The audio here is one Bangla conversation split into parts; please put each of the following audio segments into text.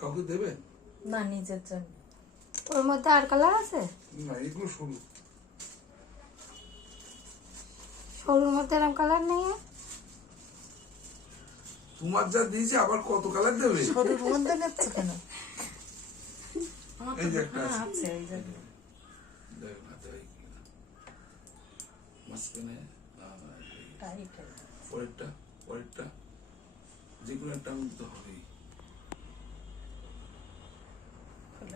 দেবে? না নিজের জন্য। ওর মধ্যে আর কালার আছে? না এগুলো সরু। সরুর মধ্যে এরকম কালার নেই তোমার যা দিয়েছে আবার কত কালার দেবে? সরুর মধ্যে নিচ্ছ কেন? এই যে একটা হ্যাঁ, আছে। আছে এই যে। দেখ না মাঝখানে পরেরটা পরেরটা। যে কোনো একটা আমি তো হবেই খোলাইতে কষ্ট হয়ে যায় আবার। আমি আইতেছি তোমার সাথে আমার তো এই আঙুলেই থাক দলে থাকিতে এ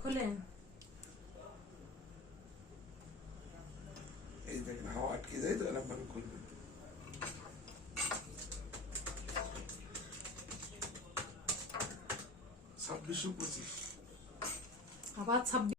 খুলেন। এই দেখেন হাওয়া আটকে যায় তো এরকম ভাবে খুলবেন ছাব্বিশশো পঁচিশ। আবার ছাব্বিশ